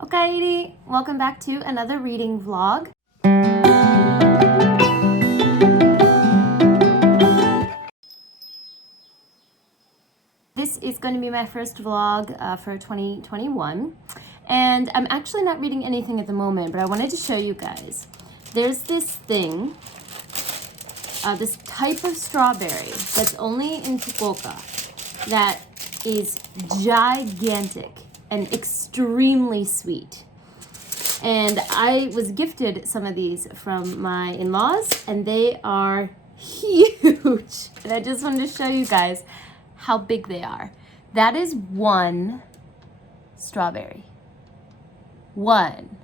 Okaeri! Welcome back to another reading vlog. This is going to be my first vlog for 2021, and I'm actually not reading anything at the moment, but I wanted to show you guys. There's this thing, this type of strawberry that's only in Fukuoka that is gigantic and extremely sweet. And I was gifted some of these from my in-laws, and they are huge. And I just wanted to show you guys how big they are. That is one strawberry. One.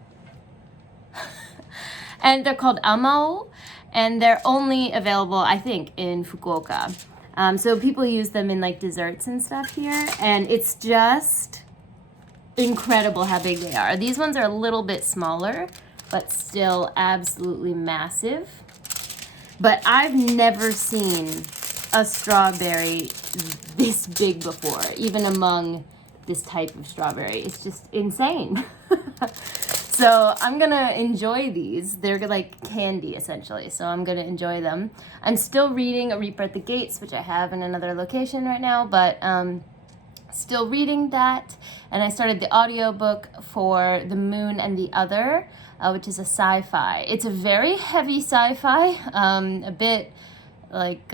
And they're called amao, and they're only available, I think, in Fukuoka. So people use them in like desserts and stuff here, and it's just incredible how big they are. These ones are a little bit smaller, but still absolutely massive. But I've never seen a strawberry this big before, even among this type of strawberry. It's just insane. So I'm gonna enjoy these. They're like candy essentially, so I'm gonna enjoy them. I'm still reading A Reaper at the Gates, which I have in another location right now, but still reading that. And I started the audiobook for The Moon and the Other, which is a sci-fi. It's a very heavy sci-fi, a bit like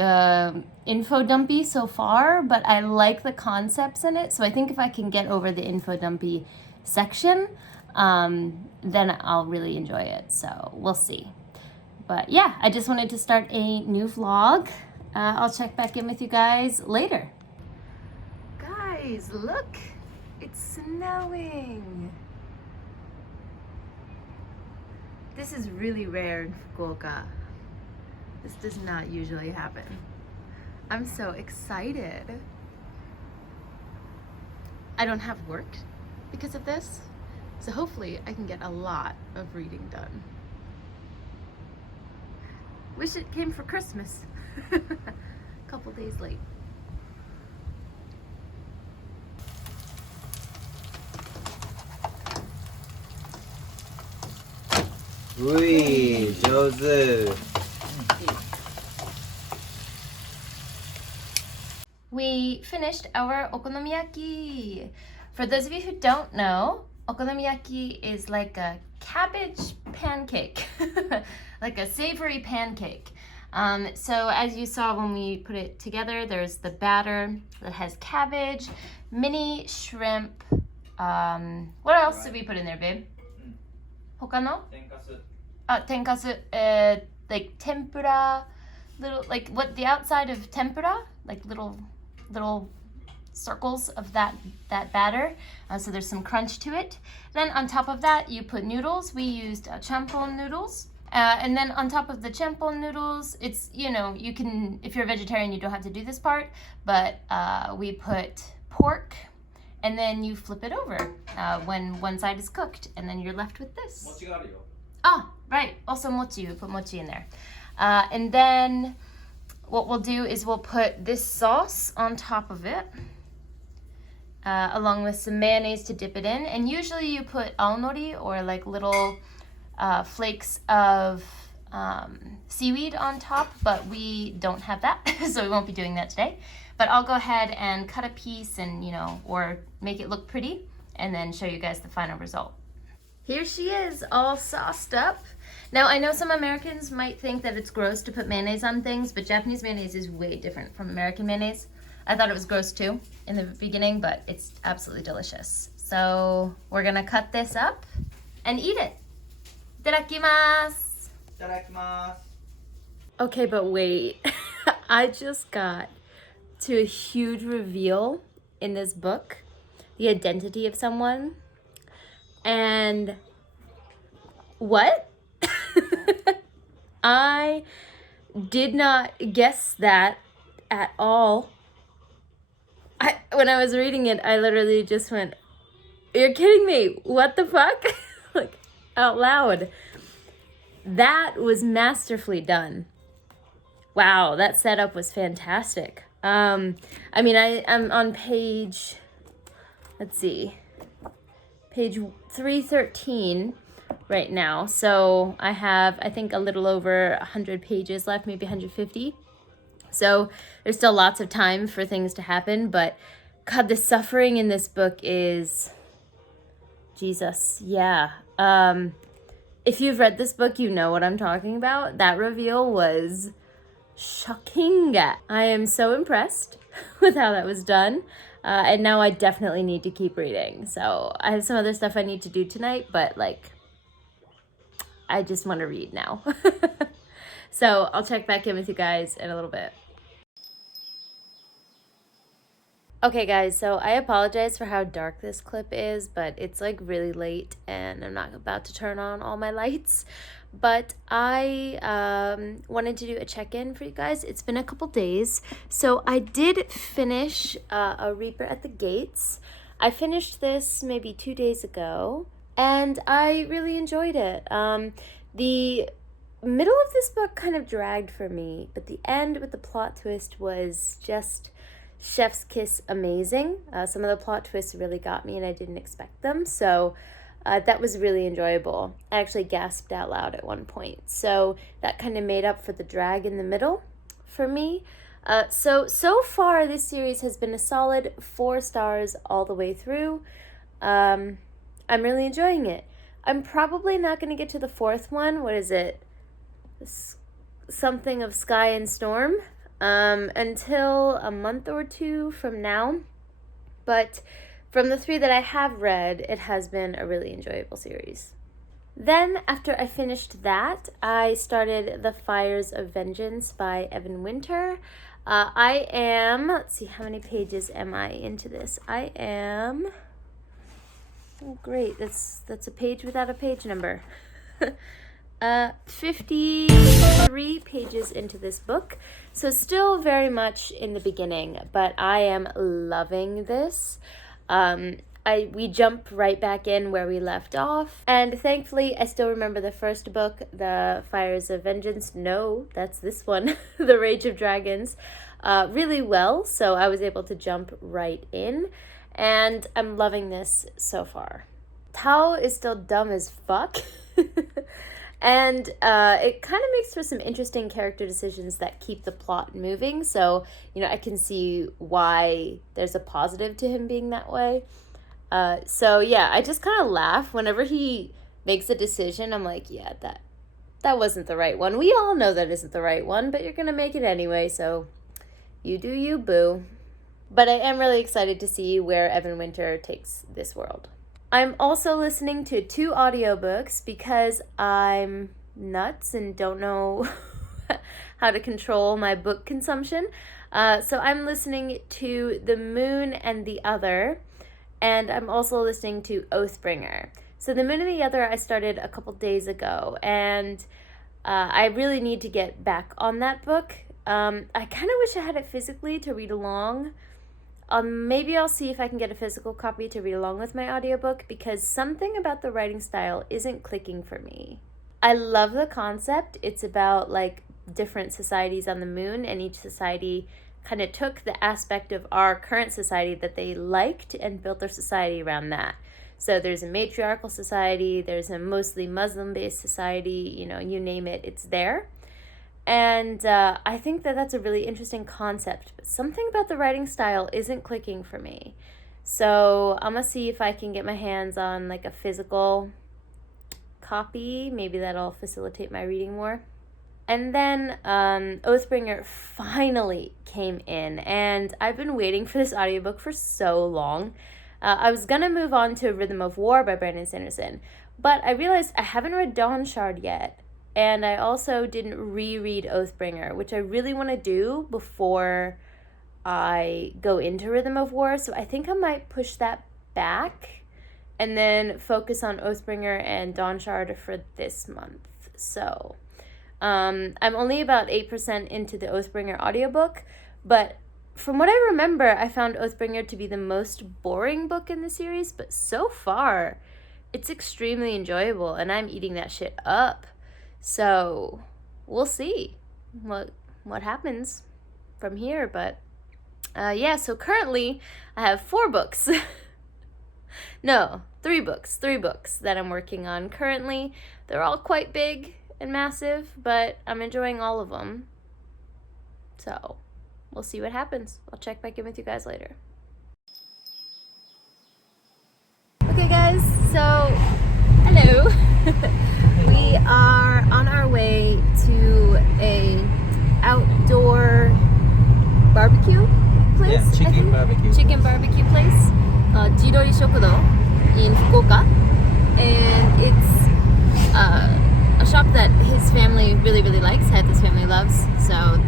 info dumpy so far, but I like the concepts in it. So I think if I can get over the info dumpy section, then I'll really enjoy it. So we'll see. But yeah, I just wanted to start a new vlog. I'll check back in with you guys later. Guys, look, it's snowing. This is really rare in Fukuoka. This does not usually happen. I'm so excited. I don't have work because of this, so hopefully I can get a lot of reading done. Wish it came for Christmas. A couple days late. Ui, 上手. We finished our okonomiyaki. For those of you who don't know, okonomiyaki is like a cabbage pancake, like a savory pancake. So as you saw when we put it together, there's the batter that has cabbage, mini shrimp. What else did we put in there, babe? Hokano? Tenkasu, like tempura, little, like what the outside of tempura, like little circles of that batter. So there's some crunch to it. Then on top of that, you put noodles. We used champon noodles. And then on top of the champon noodles, it's, you know, you can, if you're a vegetarian, you don't have to do this part, but we put pork, and then you flip it over when one side is cooked, and then you're left with this. Oh, right. Also mochi. We put mochi in there. And then what we'll do is we'll put this sauce on top of it, along with some mayonnaise to dip it in. And usually you put aonori, or like little flakes of seaweed on top, but we don't have that, so we won't be doing that today. But I'll go ahead and cut a piece and, you know, or make it look pretty, and then show you guys the final result. Here she is, all sauced up. Now, I know some Americans might think that it's gross to put mayonnaise on things, but Japanese mayonnaise is way different from American mayonnaise. I thought it was gross too in the beginning, but it's absolutely delicious. So we're gonna cut this up and eat it. Itadakimasu. Itadakimasu. Okay, but wait. I just got to a huge reveal in this book, the identity of someone. And what? I did not guess that at all. When I was reading it, I literally just went, "You're kidding me. What the fuck?" Like, out loud. That was masterfully done. Wow, that setup was fantastic. I mean, I'm on page, let's see, page 313 right now. So I have, I think, a little over 100 pages left, maybe 150. So there's still lots of time for things to happen, but God, the suffering in this book is Jesus. Yeah. If you've read this book, you know what I'm talking about. That reveal was shocking. I am so impressed with how that was done. And now I definitely need to keep reading. So I have some other stuff I need to do tonight, but like, I just want to read now. So I'll check back in with you guys in a little bit. Okay guys, so I apologize for how dark this clip is, but it's like really late and I'm not about to turn on all my lights. But I wanted to do a check-in for you guys. It's been a couple days. So I did finish A Reaper at the Gates. I finished this maybe 2 days ago and I really enjoyed it. The middle of this book kind of dragged for me, but the end with the plot twist was just chef's kiss amazing. Some of the plot twists really got me and I didn't expect them, so that was really enjoyable. I actually gasped out loud at one point, so that kind of made up for the drag in the middle for me. So far this series has been a solid 4 stars all the way through. I'm really enjoying it. I'm probably not going to get to the 4th one. What is it? Something of Sky and Storm. Until a month or 2 from now. But from the 3 that I have read, it has been a really enjoyable series. Then, after I finished that, I started The Fires of Vengeance by Evan Winter. I am, let's see, how many pages am I into this? I am, oh great, that's a page without a page number. 53 pages into this book, so still very much in the beginning, but I am loving this. We jump right back in where we left off, and thankfully I still remember the first book, The Fires of Vengeance. No, that's this one, The Rage of Dragons, really well, so I was able to jump right in, and I'm loving this so far. Tao is still dumb as fuck. And it kind of makes for some interesting character decisions that keep the plot moving. So, I can see why there's a positive to him being that way. So, yeah, I just kind of laugh whenever he makes a decision. I'm like, yeah, that wasn't the right one. We all know that isn't the right one, but you're going to make it anyway. So you do you, boo. But I am really excited to see where Evan Winter takes this world. I'm also listening to 2 audiobooks because I'm nuts and don't know how to control my book consumption. So I'm listening to The Moon and the Other, and I'm also listening to Oathbringer. So The Moon and the Other I started a couple days ago, and I really need to get back on that book. I kind of wish I had it physically to read along. Maybe I'll see if I can get a physical copy to read along with my audiobook, because something about the writing style isn't clicking for me. I love the concept. It's about like different societies on the moon, and each society kind of took the aspect of our current society that they liked and built their society around that. So there's a matriarchal society, there's a mostly Muslim-based society, you name it, it's there. And I think that that's a really interesting concept, but something about the writing style isn't clicking for me. So I'm gonna see if I can get my hands on like a physical copy. Maybe that'll facilitate my reading more. And then Oathbringer finally came in, and I've been waiting for this audiobook for so long. I was gonna move on to Rhythm of War by Brandon Sanderson, but I realized I haven't read Dawn Shard yet. And I also didn't reread Oathbringer, which I really want to do before I go into Rhythm of War. So I think I might push that back and then focus on Oathbringer and Dawn Shard for this month. So I'm only about 8% into the Oathbringer audiobook, but from what I remember, I found Oathbringer to be the most boring book in the series, but so far, it's extremely enjoyable, and I'm eating that shit up. So we'll see what happens from here. But yeah, so currently I have 4 books. No, three books that I'm working on currently. They're all quite big and massive, but I'm enjoying all of them. So we'll see what happens. I'll check back in with you guys later. Okay guys, so hello. We are on our way to a outdoor barbecue place. Yeah, chicken barbecue. Chicken barbecue place called Jidori Shokudo in Fukuoka. And it's a shop that his family really likes, Hayato's family loves. So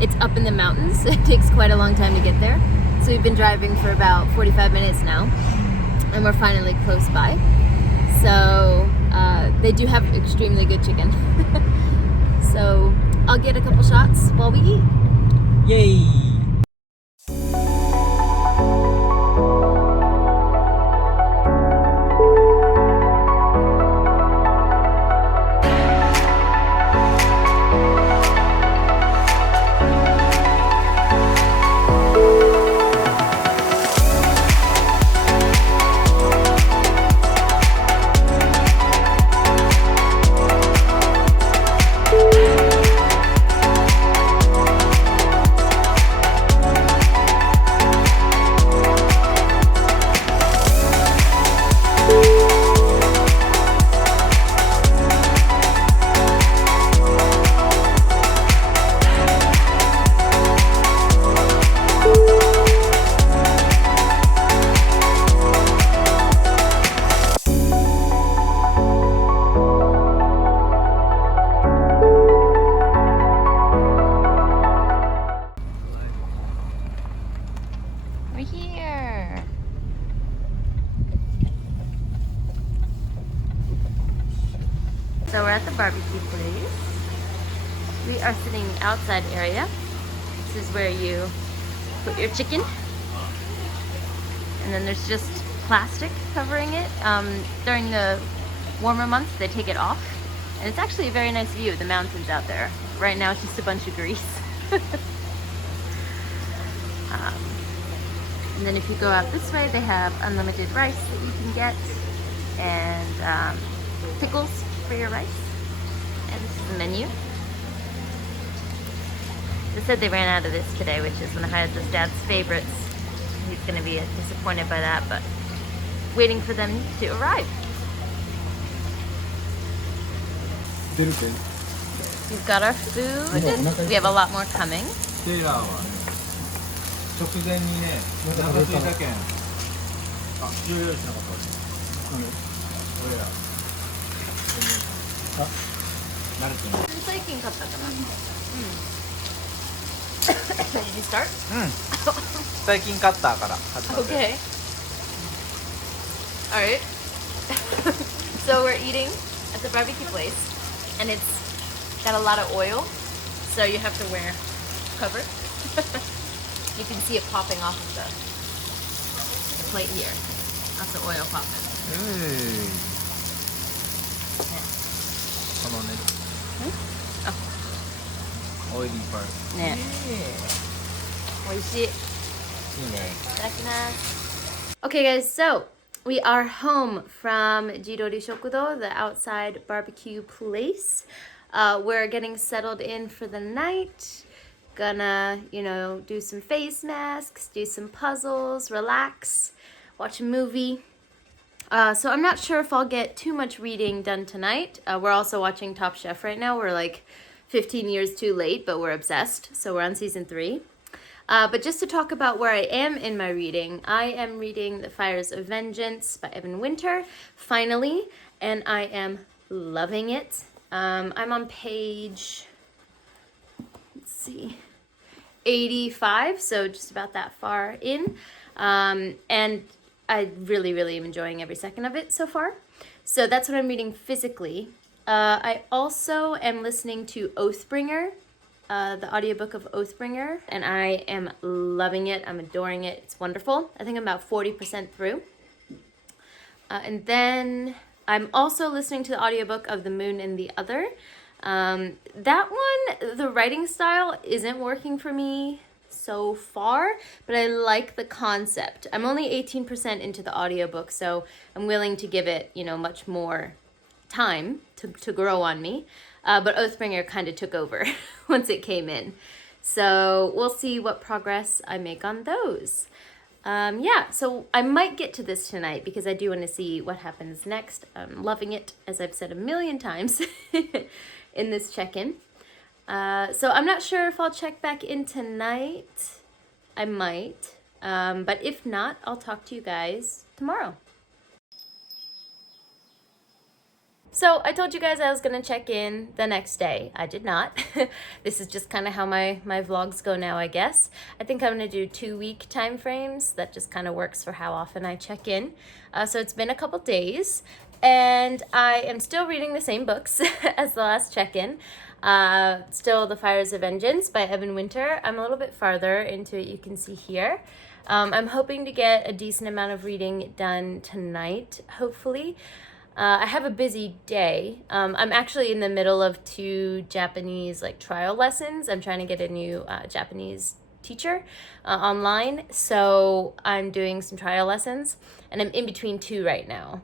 it's up in the mountains. It takes quite a long time to get there. So we've been driving for about 45 minutes now. And we're finally close by. So they do have extremely good chicken. So I'll get a couple shots while we eat. Yay! We're here. So we're at the barbecue place. We are sitting in the outside area. This is where you put your chicken. And then there's just plastic covering it. During the warmer months, they take it off. And it's actually a very nice view of the mountains out there. Right now, it's just a bunch of grease. And then if you go out this way, they have unlimited rice that you can get, and pickles for your rice. And this is the menu. They said they ran out of this today, which is one of Hayato's dad's favorites. He's going to be disappointed by that, but waiting for them to arrive. We've got our food. We have a lot more coming. 直前にね、お腹空いたけん。あ、用意しなかったです。これや。あ、慣れてない。最近買ったかな。Did you start? うん。最近買ったから始まって。 Okay. All right. So we're eating at the barbecue place, and it's got a lot of oil, so you have to wear cover. You can see it popping off of the plate here. That's the oil popping. このね、オイリーパーツ。ね。おいしい。いいね。いただきます。Okay, guys, so we are home from Jidori Shokudo, the outside barbecue place. We're getting settled in for the night. Gonna, do some face masks, do some puzzles, relax, watch a movie. So I'm not sure if I'll get too much reading done tonight. We're also watching Top Chef right now. We're like 15 years too late, but we're obsessed. So we're on season 3. But just to talk about where I am in my reading, I am reading The Fires of Vengeance by Evan Winter, finally, and I am loving it. I'm on page, let's see, 85, so just about that far in. And I really am enjoying every second of it so far. So that's what I'm reading physically. I also am listening to Oathbringer, the audiobook of Oathbringer, and I am loving it. I'm adoring it. It's wonderful. I think I'm about 40% through. And then I'm also listening to the audiobook of The Moon and the Other. That one, the writing style isn't working for me so far, but I like the concept. I'm only 18% into the audiobook, so I'm willing to give it, you know, much more time to grow on me. But Oathbringer kind of took over once it came in. So we'll see what progress I make on those. Yeah, so I might get to this tonight because I do want to see what happens next. I'm loving it, as I've said a million times in this check-in. So I'm not sure if I'll check back in tonight. I might. But if not, I'll talk to you guys tomorrow. So I told you guys I was going to check in the next day. I did not. This is just kind of how my vlogs go now, I guess. I think I'm going to do 2-week time frames. That just kind of works for how often I check in. So it's been a couple days, and I am still reading the same books as the last check-in. Still The Fires of Vengeance by Evan Winter. I'm a little bit farther into it, you can see here. I'm hoping to get a decent amount of reading done tonight, hopefully. I have a busy day. I'm actually in the middle of 2 Japanese trial lessons. I'm trying to get a new Japanese teacher online, so I'm doing some trial lessons, and I'm in between 2 right now.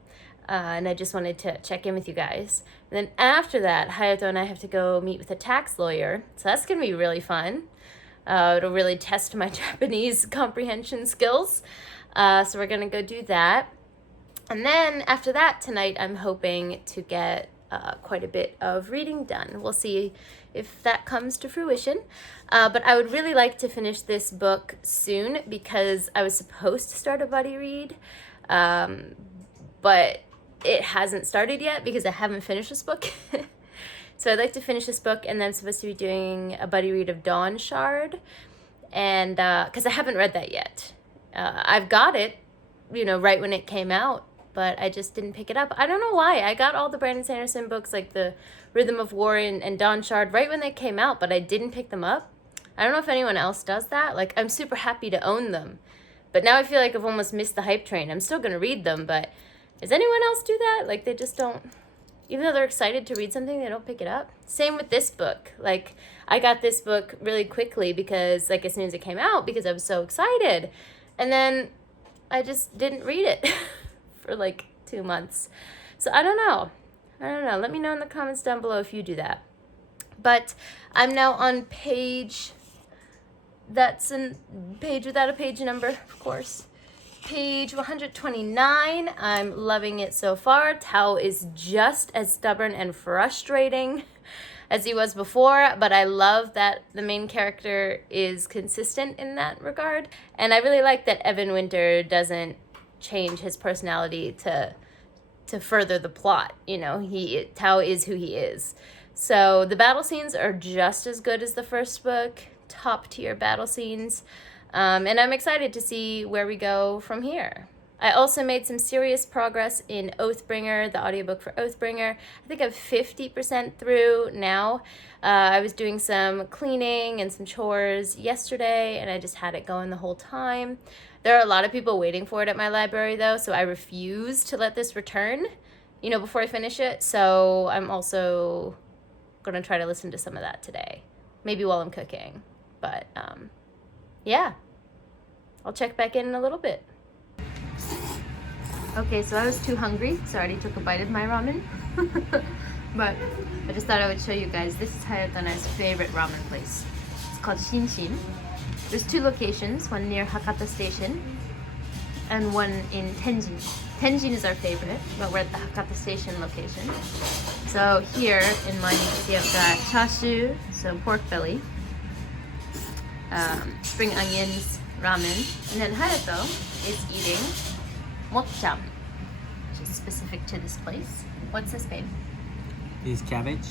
And I just wanted to check in with you guys. And then after that, Hayato and I have to go meet with a tax lawyer, so that's gonna be really fun. It'll really test my Japanese comprehension skills. So we're gonna go do that. And then after that tonight, I'm hoping to get quite a bit of reading done. We'll see if that comes to fruition. But I would really like to finish this book soon because I was supposed to start a buddy read, but it hasn't started yet because I haven't finished this book. So I'd like to finish this book, and then I'm supposed to be doing a buddy read of Dawn Shard, and because I haven't read that yet. I've got it, you know, right when it came out, but I just didn't pick it up. I don't know why. I got all the Brandon Sanderson books, like the Rhythm of War and Dawn Shard, right when they came out, but I didn't pick them up. I don't know if anyone else does that. Like, I'm super happy to own them, but now I feel like I've almost missed the hype train. I'm still going to read them, but does anyone else do that? Like, they just don't, even though they're excited to read something, they don't pick it up. Same with this book. Like, I got this book really quickly because, like, as soon as it came out, because I was so excited. And then I just didn't read it for like 2 months. So I don't know. Let me know in the comments down below if you do that. But I'm now on page, that's a page without a page number, of course. Page 129. I'm loving it so far. Tao is just as stubborn and frustrating as he was before, but I love that the main character is consistent in that regard. And I really like that Evan Winter doesn't change his personality to further the plot. You know, Tao is who he is. So the battle scenes are just as good as the first book, top tier battle scenes. And I'm excited to see where we go from here. I also made some serious progress in Oathbringer, the audiobook for Oathbringer. I think I'm 50% through now. I was doing some cleaning and some chores yesterday, and I just had it going the whole time. There are a lot of people waiting for it at my library, though, so I refuse to let this return, you know, before I finish it. So I'm also going to try to listen to some of that today, maybe while I'm cooking. But, yeah, I'll check back in a little bit. Okay, so I was too hungry, so I already took a bite of my ramen. But I just thought I would show you guys. This is Hayato and I's favorite ramen place. It's called Shinshin. There's 2 locations, one near Hakata Station and one in Tenjin. Tenjin is our favorite, but we're at the Hakata Station location. So here in mine, you can see I've got chashu, so pork belly, spring onions, ramen, and then Hayato is eating motcham, which is specific to this place. What's this, babe? This is cabbage.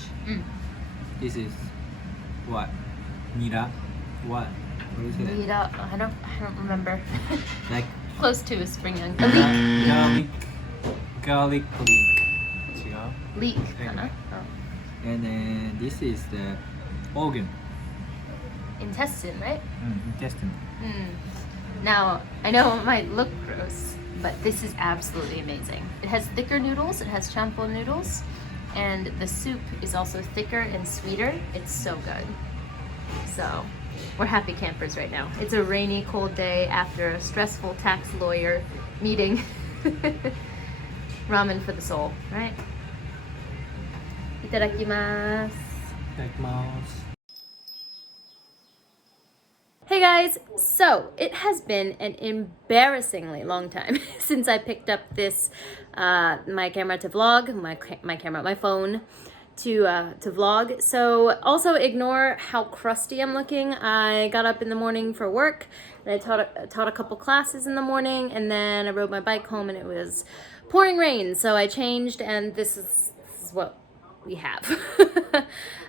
This is what? Nira? What? What is it? Nira, I don't remember. Like Close to a spring onion. garlic leek. Leek, Okay. Oh. And then this is the organ. Intestine, right? Intestine. Now, I know it might look gross, but this is absolutely amazing. It has thicker noodles, it has champo noodles, and the soup is also thicker and sweeter. It's so good. So, We're happy campers right now. It's a rainy, cold day after a stressful tax lawyer meeting. Ramen for the soul, right? Itadakimasu. Hey guys, so it has been an embarrassingly long time since I picked up this my camera to vlog, my phone to vlog. So also ignore how crusty I'm looking. I got up in the morning for work and I taught a couple classes in the morning, and then I rode my bike home and it was pouring rain. So I changed, and this is what we have.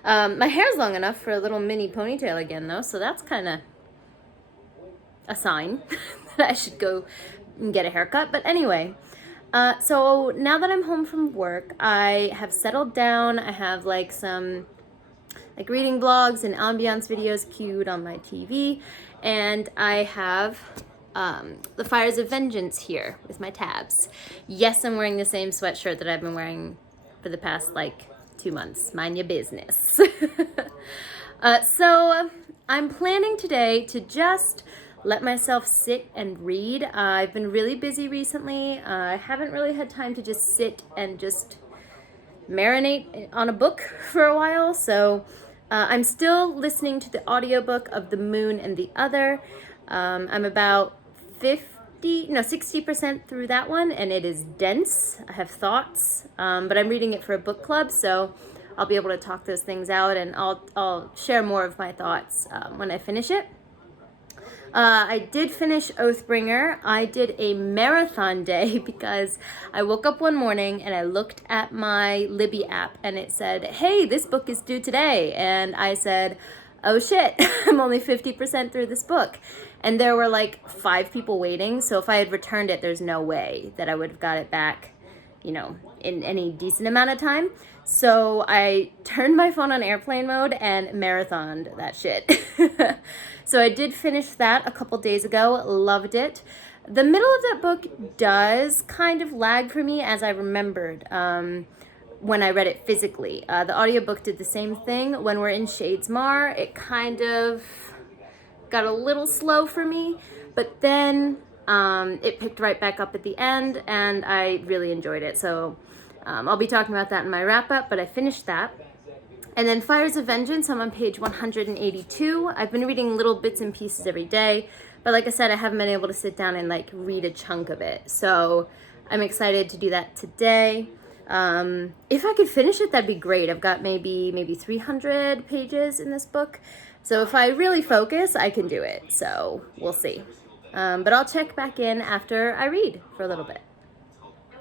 My hair's long enough for a little mini ponytail again though, so that's kind of a sign that I should go and get a haircut. But anyway, so now that I'm home from work, I have settled down. I have like some like reading vlogs and ambiance videos queued on my TV, and I have the Fires of Vengeance here with my tabs. Yes, I'm wearing the same sweatshirt that I've been wearing for the past like 2 months. Mind your business. So I'm planning today to just let myself sit and read. I've been really busy recently. I haven't really had time to just sit and just marinate on a book for a while. So I'm still listening to the audiobook of The Moon and the Other. I'm about 60% through that one, and it is dense. I have thoughts, but I'm reading it for a book club, so I'll be able to talk those things out, and I'll share more of my thoughts when I finish it. I did finish Oathbringer. I did a marathon day because I woke up one morning and I looked at my Libby app and it said, hey, this book is due today. And I said, oh shit, I'm only 50% through this book. And there were like 5 people waiting. So if I had returned it, there's no way that I would have got it back, you know, in any decent amount of time. So I turned my phone on airplane mode and marathoned that shit. So I did finish that a couple days ago. Loved it. The middle of that book does kind of lag for me, as I remembered when I read it physically. The audiobook did the same thing. When we're in Shadesmar, it kind of got a little slow for me, but then it picked right back up at the end, and I really enjoyed it. So I'll be talking about that in my wrap-up, but I finished that. And then Fires of Vengeance, I'm on page 182. I've been reading little bits and pieces every day, but like I said, I haven't been able to sit down and like read a chunk of it. So I'm excited to do that today. If I could finish it, that'd be great. I've got maybe 300 pages in this book. So if I really focus, I can do it. So we'll see. But I'll check back in after I read for a little bit.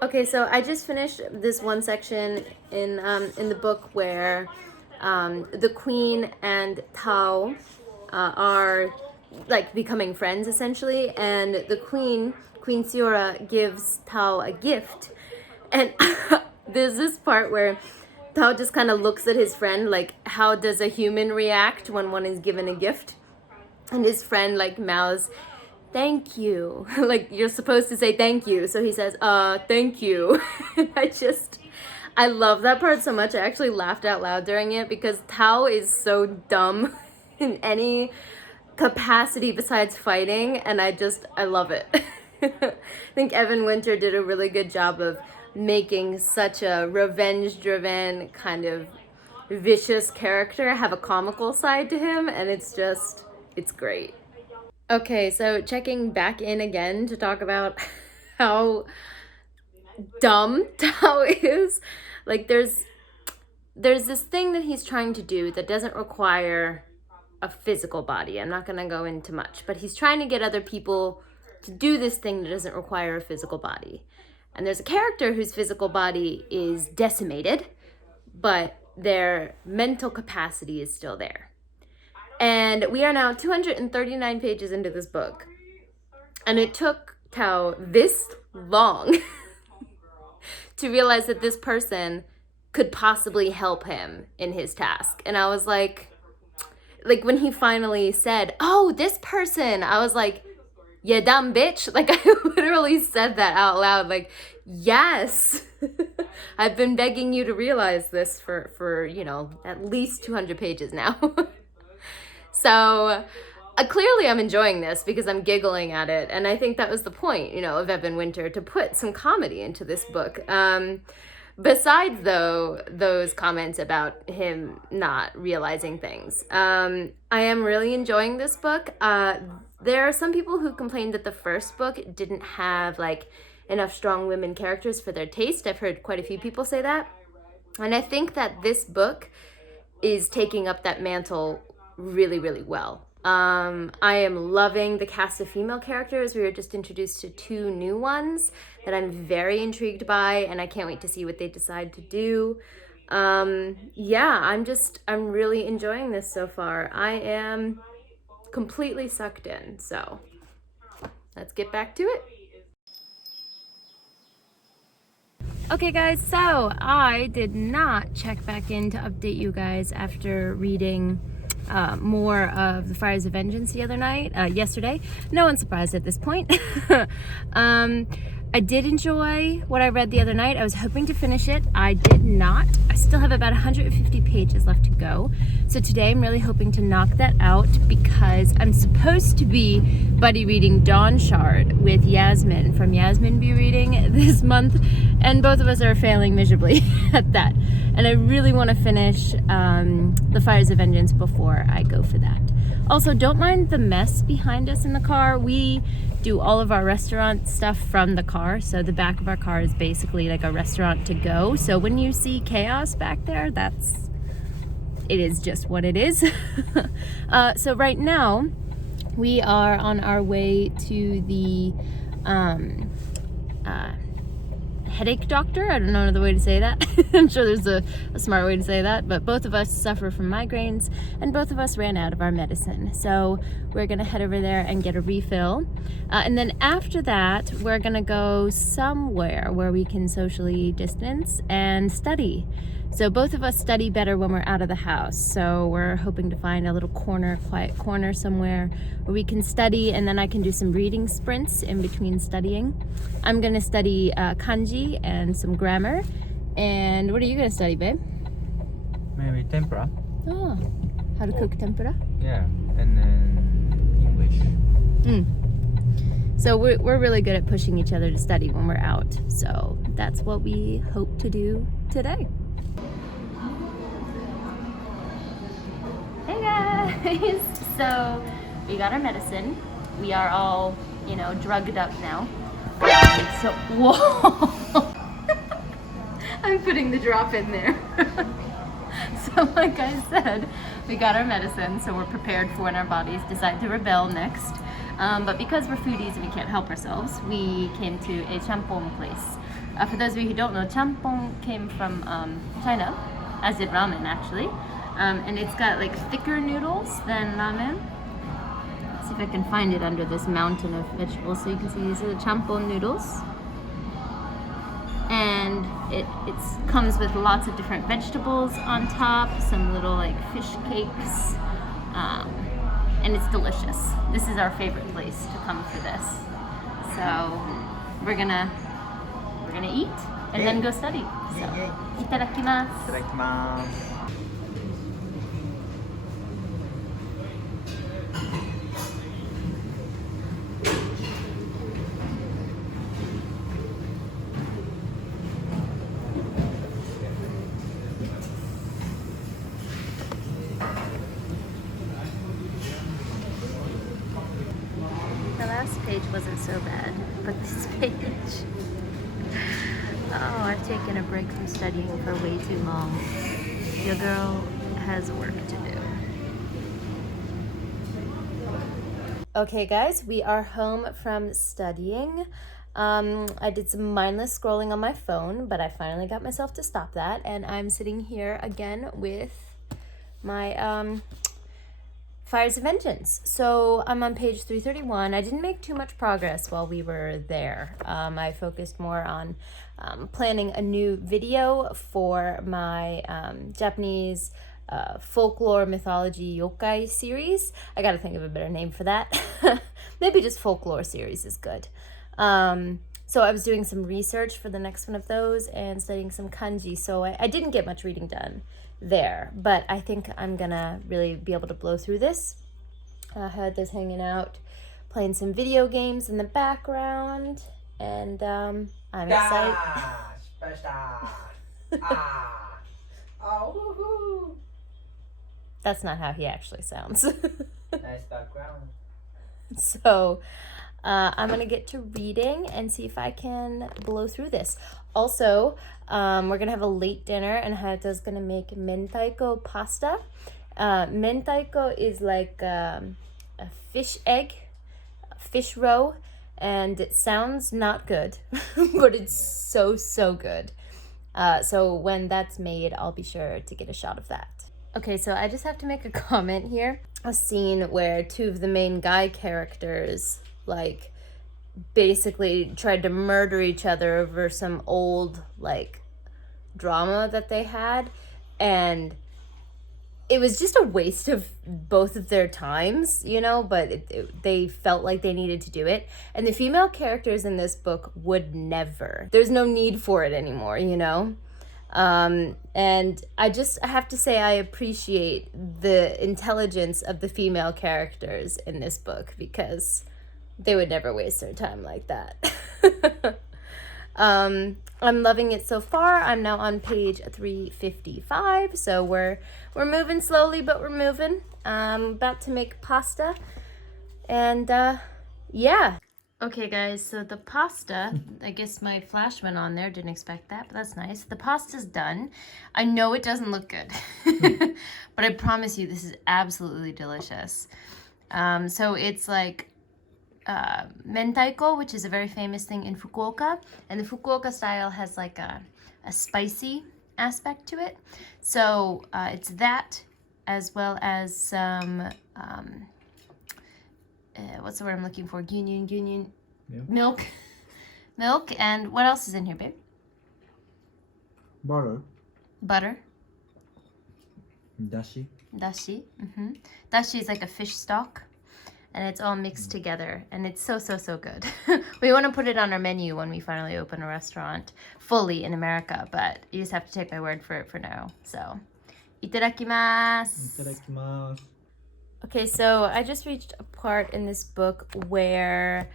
Okay, so I just finished this one section in the book where the Queen and Tao are like becoming friends essentially, and the Queen Siora gives Tao a gift, and there's this part where Tao just kind of looks at his friend like, how does a human react when one is given a gift? And his friend like mouths, thank you. Like, you're supposed to say thank you. So he says, thank you. And I love that part so much. I actually laughed out loud during it because Tao is so dumb in any capacity besides fighting. And I love it. I think Evan Winter did a really good job of making such a revenge-driven kind of vicious character have a comical side to him. And it's great. Okay, so checking back in again to talk about how dumb Tao is. Like, there's this thing that he's trying to do that doesn't require a physical body. I'm not going to go into much, but he's trying to get other people to do this thing that doesn't require a physical body. And there's a character whose physical body is decimated, but their mental capacity is still there. And we are now 239 pages into this book. And it took Tao this long to realize that this person could possibly help him in his task. And I was like when he finally said, oh, this person, I was like, you dumb bitch. Like, I literally said that out loud. Like, yes, I've been begging you to realize this for at least 200 pages now. So clearly I'm enjoying this because I'm giggling at it. And I think that was the point, of Evan Winter, to put some comedy into this book. Besides, though, those comments about him not realizing things, I am really enjoying this book. There are some people who complained that the first book didn't have enough strong women characters for their taste. I've heard quite a few people say that. And I think that this book is taking up that mantle really, really well. I am loving the cast of female characters. We were just introduced to 2 new ones that I'm very intrigued by, and I can't wait to see what they decide to do. I'm really enjoying this so far. I am completely sucked in, so let's get back to it. Okay guys, so I did not check back in to update you guys after reading more of The Fires of Vengeance the other night, yesterday. No one's surprised at this point. I did enjoy what I read the other night. I was hoping to finish it. I did not. I still have about 150 pages left to go. So today I'm really hoping to knock that out because I'm supposed to be buddy reading Dawn Shard with Yasmin from Yasmin Be Reading this month, and both of us are failing miserably at that. And I really want to finish The Fires of Vengeance before I go for that. Also, don't mind the mess behind us in the car. We do all of our restaurant stuff from the car, so the back of our car is basically like a restaurant to go. So when you see chaos back there, it is just what it is. So right now, we are on our way to the headache doctor. I don't know another way to say that. I'm sure there's a smart way to say that, but both of us suffer from migraines and both of us ran out of our medicine. So we're gonna head over there and get a refill. And then after that, we're gonna go somewhere where we can socially distance and study. So both of us study better when we're out of the house. So we're hoping to find a little quiet corner somewhere where we can study, and then I can do some reading sprints in between studying. I'm gonna study kanji and some grammar. And what are you gonna study, babe? Maybe tempura. Oh, how to cook tempura? Yeah, and then English. So we're really good at pushing each other to study when we're out. So that's what we hope to do today. Hey guys! So we got our medicine. We are all, drugged up now. So, whoa! I'm putting the drop in there. So like I said, we got our medicine, so we're prepared for when our bodies decide to rebel next. But because we're foodies and we can't help ourselves, we came to a champong place. For those of you who don't know, champong came from China, as did ramen actually. And it's got thicker noodles than ramen. Let's see if I can find it under this mountain of vegetables. So you can see these are the champong noodles. And it comes with lots of different vegetables on top, some little fish cakes, and it's delicious. This is our favorite place to come for this. So we're gonna eat and then go study. So, itadakimasu. Itadakimasu. The last page wasn't so bad, but this page. Oh, I've taken a break from studying for way too long. Your girl has work to do. Okay guys, we are home from studying. I did some mindless scrolling on my phone, but I finally got myself to stop that, and I'm sitting here again with my Fires of Vengeance. So I'm on page 331. I didn't make too much progress while we were there. I focused more on planning a new video for my Japanese folklore mythology yokai series. I gotta think of a better name for that. Maybe just folklore series is good. So I was doing some research for the next one of those and studying some kanji. So I didn't get much reading done there, but I think I'm gonna really be able to blow through this Hayata's hanging out, playing some video games in the background, and I'm excited. Oh, That's not how he actually sounds. nice background. So I'm gonna get to reading and see if I can blow through this. Also, we're gonna have a late dinner, and Hayata's gonna make mentaiko pasta. Mentaiko is like a fish egg, fish roe, and it sounds not good, but it's so good. So when that's made, I'll be sure to get a shot of that. Okay, so I just have to make a comment here. A scene where two of the main guy characters, like, basically tried to murder each other over some old, like, drama that they had. And it was just a waste of both of their times, you know, but they felt like they needed to do it. And the female characters in this book would never. There's no need for it anymore, you know? And I have to say I appreciate the intelligence of the female characters in this book because they would never waste their time like that. I'm loving it so far. I'm now on page 355, so we're moving slowly, but we're moving. I'm about to make pasta, and yeah. Okay, guys, so the pasta, I guess my flash went on there. Didn't expect that, but that's nice. The pasta's done. I know it doesn't look good, but I promise you this is absolutely delicious. So it's like mentaiko, which is a very famous thing in Fukuoka, and the Fukuoka style has like a spicy aspect to it. So it's that, as well as some what's the word I'm looking for? Gyungyun. Milk. Milk, and what else is in here, babe? Butter. Dashi. Dashi is like a fish stock, and it's all mixed together, and it's so good. We want to put it on our menu when we finally open a restaurant fully in America, but you just have to take my word for it for now. So, itadakimasu. Itadakimasu. Okay, so I just reached a part in this book where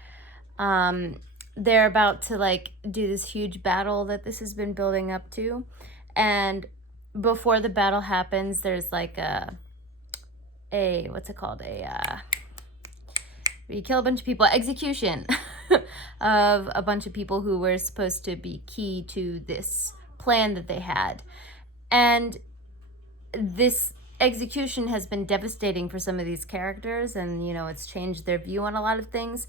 they're about to like do this huge battle that this has been building up to, and before the battle happens, there's like a what's it called? You kill a bunch of people, execution of a bunch of people who were supposed to be key to this plan that they had. And this execution has been devastating for some of these characters, and you know, it's changed their view on a lot of things.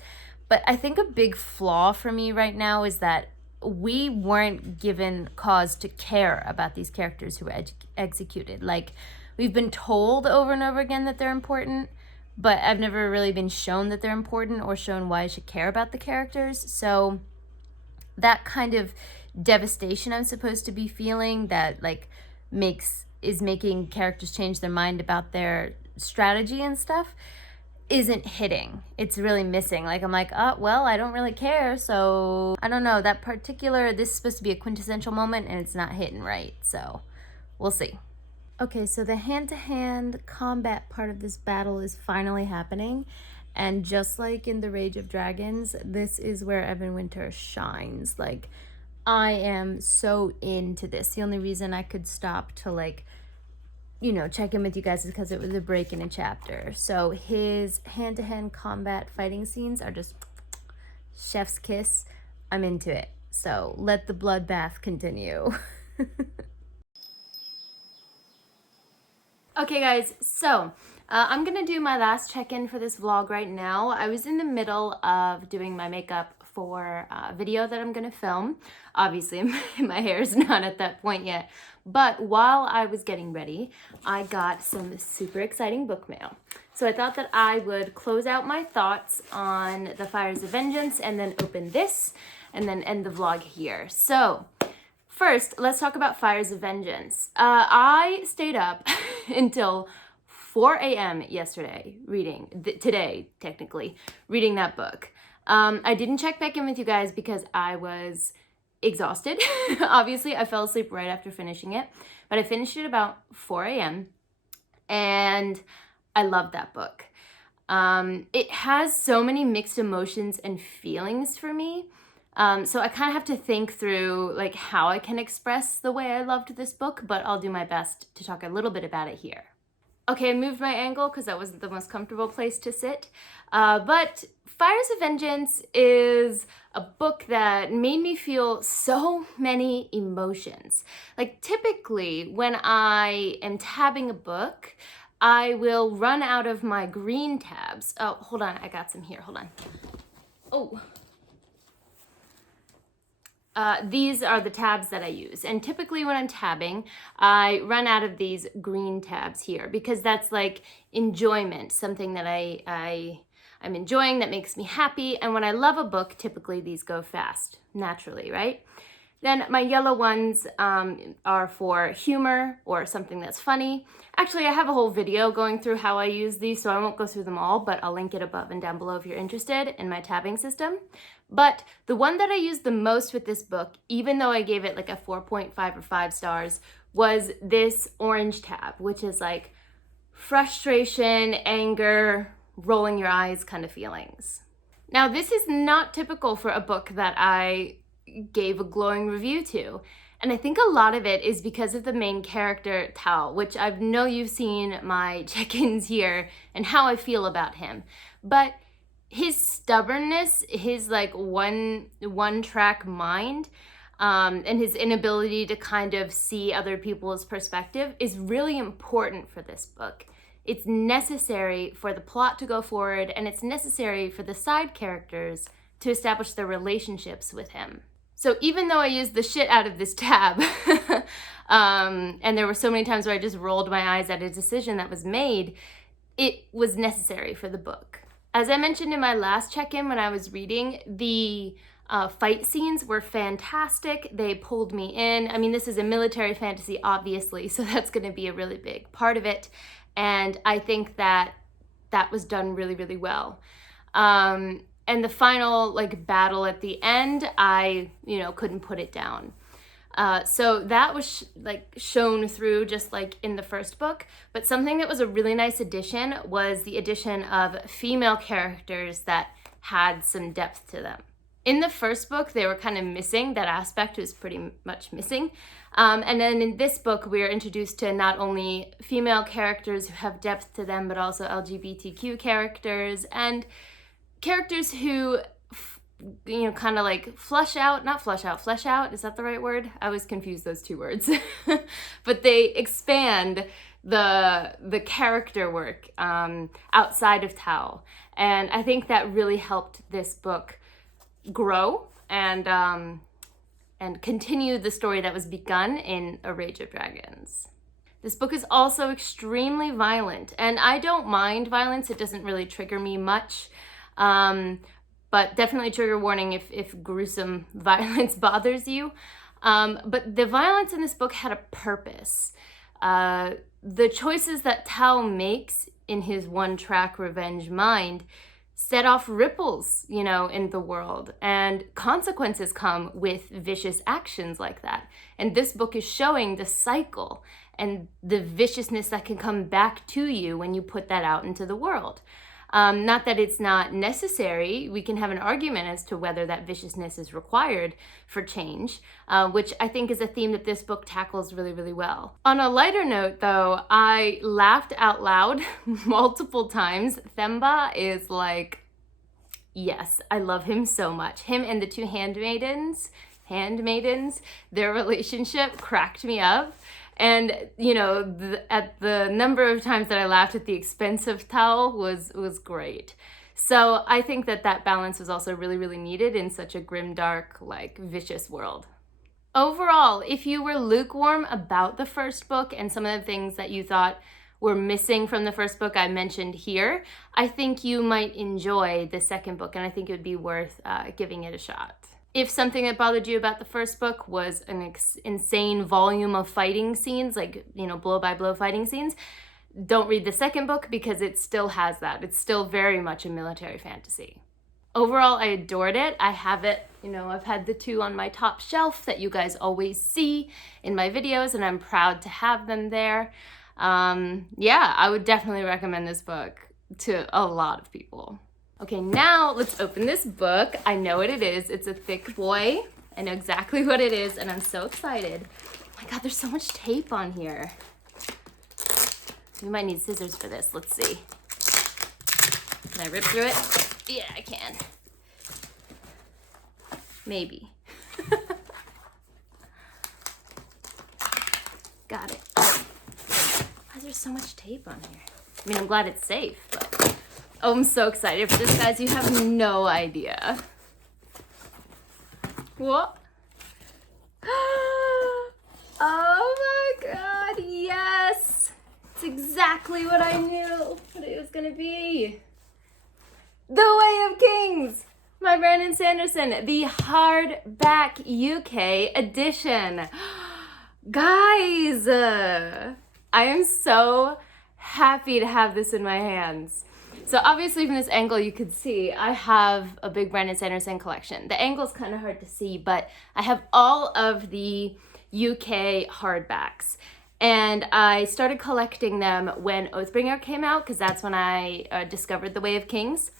But I think a big flaw for me right now is that we weren't given cause to care about these characters who were executed. Like, we've been told over and over again that they're important, but I've never really been shown that they're important or shown why I should care about the characters. So that kind of devastation I'm supposed to be feeling, that like is making characters change their mind about their strategy and stuff, isn't hitting. It's really missing. Like, I'm like, oh, well, I don't really care. So I don't know, this is supposed to be a quintessential moment, and it's not hitting right. So we'll see. Okay, so the hand-to-hand combat part of this battle is finally happening. And just like in The Rage of Dragons, this is where Evan Winter shines. Like, I am so into this. The only reason I could stop to like, you know, check in with you guys is because it was a break in a chapter. So his hand-to-hand combat fighting scenes are just chef's kiss. I'm into it. So let the bloodbath continue. Okay, guys, so I'm gonna do my last check-in for this vlog right now. I was in the middle of doing my makeup for a video that I'm gonna film. Obviously, my hair is not at that point yet, but while I was getting ready, I got some super exciting book mail. So I thought that I would close out my thoughts on The Fires of Vengeance and then open this and then end the vlog here. So first, let's talk about Fires of Vengeance. I stayed up until 4 a.m. yesterday today technically, reading that book. I didn't check back in with you guys because I was exhausted. Obviously, I fell asleep right after finishing it, but I finished it about 4 a.m. and I loved that book. It has so many mixed emotions and feelings for me. So I kind of have to think through like how I can express the way I loved this book, but I'll do my best to talk a little bit about it here. Okay, I moved my angle because that wasn't the most comfortable place to sit. But Fires of Vengeance is a book that made me feel so many emotions. Like typically when I am tabbing a book, I will run out of my green tabs. Oh, hold on, I got some here, hold on. Oh. These are the tabs that I use. And typically when I'm tabbing, I run out of these green tabs here because that's like enjoyment, something that I'm enjoying that makes me happy. And when I love a book, typically these go fast, naturally, right? Then my yellow ones are for humor or something that's funny. Actually, I have a whole video going through how I use these, so I won't go through them all, but I'll link it above and down below if you're interested in my tabbing system. But the one that I used the most with this book, even though I gave it like a 4.5 or 5 stars, was this orange tab, which is like frustration, anger, rolling your eyes kind of feelings. Now, this is not typical for a book that I gave a glowing review to. And I think a lot of it is because of the main character, Tao, which I know you've seen my check-ins here and how I feel about him. But his stubbornness, his like one-track mind, and his inability to kind of see other people's perspective is really important for this book. It's necessary for the plot to go forward, and it's necessary for the side characters to establish their relationships with him. So even though I used the shit out of this tab, and there were so many times where I just rolled my eyes at a decision that was made, it was necessary for the book. As I mentioned in my last check-in when I was reading, the fight scenes were fantastic. They pulled me in. I mean, this is a military fantasy, obviously, so that's going to be a really big part of it. And I think that that was done really, really well. And the final like battle at the end, I, couldn't put it down. So that was shown through just like in the first book. But something that was a really nice addition was the addition of female characters that had some depth to them. In the first book, they were kind of missing. That aspect was pretty much missing. And then in this book, we are introduced to not only female characters who have depth to them, but also LGBTQ characters and characters who, kind of like flesh out, is that the right word? I always confuse those two words. But they expand the character work outside of Tao. And I think that really helped this book grow and continue the story that was begun in A Rage of Dragons. This book is also extremely violent, and I don't mind violence. It doesn't really trigger me much. But definitely trigger warning if gruesome violence bothers you. But the violence in this book had a purpose. The choices that Tao makes in his one-track revenge mind set off ripples, in the world, and consequences come with vicious actions like that. And this book is showing the cycle and the viciousness that can come back to you when you put that out into the world. Not that it's not necessary. We can have an argument as to whether that viciousness is required for change, which I think is a theme that this book tackles really, really well. On a lighter note, though, I laughed out loud multiple times. Themba is like, yes, I love him so much. Him and the two handmaidens, their relationship cracked me up. And, at the number of times that I laughed at the expense of Tao was great. So I think that balance was also really, really needed in such a grim, dark, vicious world. Overall, if you were lukewarm about the first book and some of the things that you thought were missing from the first book I mentioned here, I think you might enjoy the second book, and I think it would be worth giving it a shot. If something that bothered you about the first book was an insane volume of fighting scenes, blow-by-blow fighting scenes, don't read the second book because it still has that. It's still very much a military fantasy. Overall, I adored it. I have it, I've had the two on my top shelf that you guys always see in my videos, and I'm proud to have them there. I would definitely recommend this book. to a lot of people. Okay, now let's open this book. I know what it is. It's a thick boy. I know exactly what it is, and I'm so excited. Oh my God, there's so much tape on here. We might need scissors for this. Let's see. Can I rip through it? Yeah, I can. Maybe. Got it. Why is there so much tape on here? I mean, I'm glad it's safe, but oh, I'm so excited for this, guys. You have no idea. What? Oh my God, yes! It's exactly what I knew what it was gonna be. The Way of Kings by Brandon Sanderson, the hardback UK edition. Guys, I am so happy to have this in my hands. So obviously from this angle you could see I have a big Brandon Sanderson collection. The angle is kind of hard to see, but I have all of the UK hardbacks. And I started collecting them when Oathbringer came out, because that's when I discovered The Way of Kings.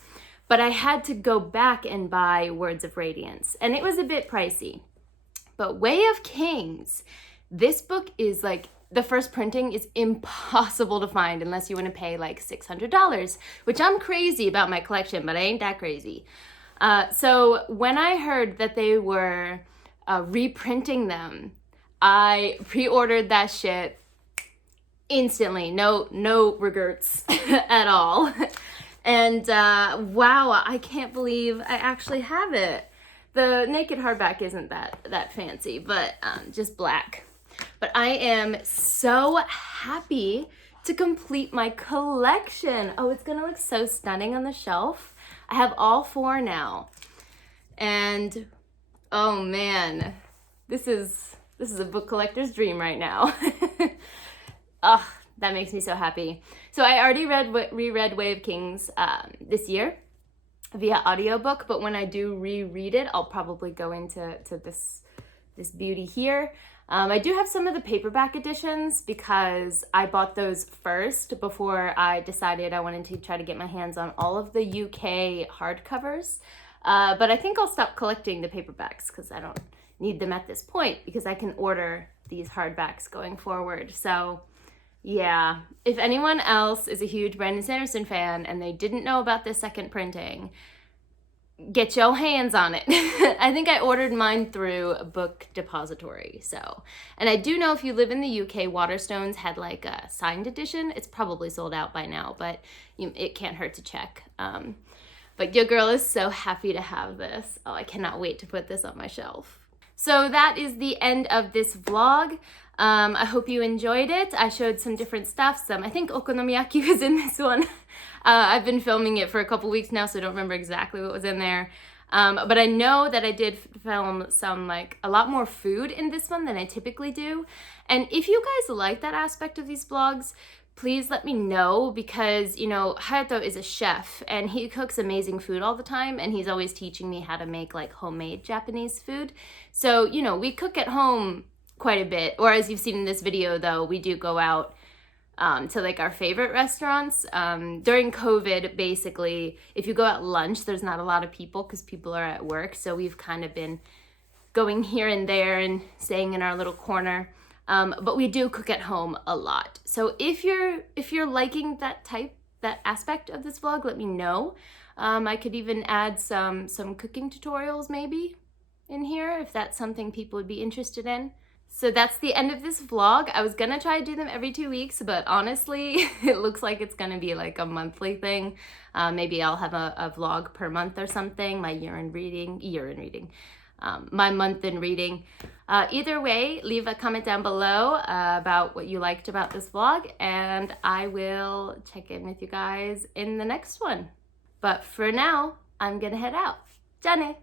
But I had to go back and buy Words of Radiance, and it was a bit pricey. But Way of Kings, this book is like, the first printing is impossible to find unless you want to pay like $600, which I'm crazy about my collection, but I ain't that crazy. So when I heard that they were reprinting them, I pre-ordered that shit instantly. No regrets at all. And wow, I can't believe I actually have it. The naked hardback isn't that fancy, but just black. But I am so happy to complete my collection. Oh, it's gonna look so stunning on the shelf. I have all 4 now. And oh man, this is a book collector's dream right now. Oh, that makes me so happy. So I already reread Way of Kings this year via audiobook, but when I do reread it, I'll probably go into this beauty here. I do have some of the paperback editions because I bought those first before I decided I wanted to try to get my hands on all of the UK hardcovers. But I think I'll stop collecting the paperbacks because I don't need them at this point, because I can order these hardbacks going forward. So yeah, if anyone else is a huge Brandon Sanderson fan and they didn't know about this second printing, get your hands on it. I think I ordered mine through Book Depository. So, and I do know if you live in the UK, Waterstones had like a signed edition. It's probably sold out by now, but it can't hurt to check. But your girl is so happy to have this. Oh, I cannot wait to put this on my shelf. So that is the end of this vlog. I hope you enjoyed it. I showed some different stuff. I think okonomiyaki was in this one. I've been filming it for a couple weeks now, so I don't remember exactly what was in there. But I know that I did film a lot more food in this one than I typically do. And if you guys like that aspect of these vlogs, please let me know, because, you know, Hayato is a chef and he cooks amazing food all the time, and he's always teaching me how to make like homemade Japanese food. So, you know, we cook at home quite a bit, or as you've seen in this video though, we do go out to like our favorite restaurants. During COVID, basically, if you go at lunch, there's not a lot of people because people are at work. So we've kind of been going here and there and staying in our little corner. But we do cook at home a lot. So if you're liking that aspect of this vlog, let me know. I could even add some cooking tutorials maybe in here if that's something people would be interested in. So that's the end of this vlog. I was gonna try to do them every 2 weeks, but honestly, it looks like it's gonna be like a monthly thing. Maybe I'll have a vlog per month or something, my my month in reading. Either way, leave a comment down below about what you liked about this vlog, and I will check in with you guys in the next one. But for now, I'm gonna head out. じゃあね!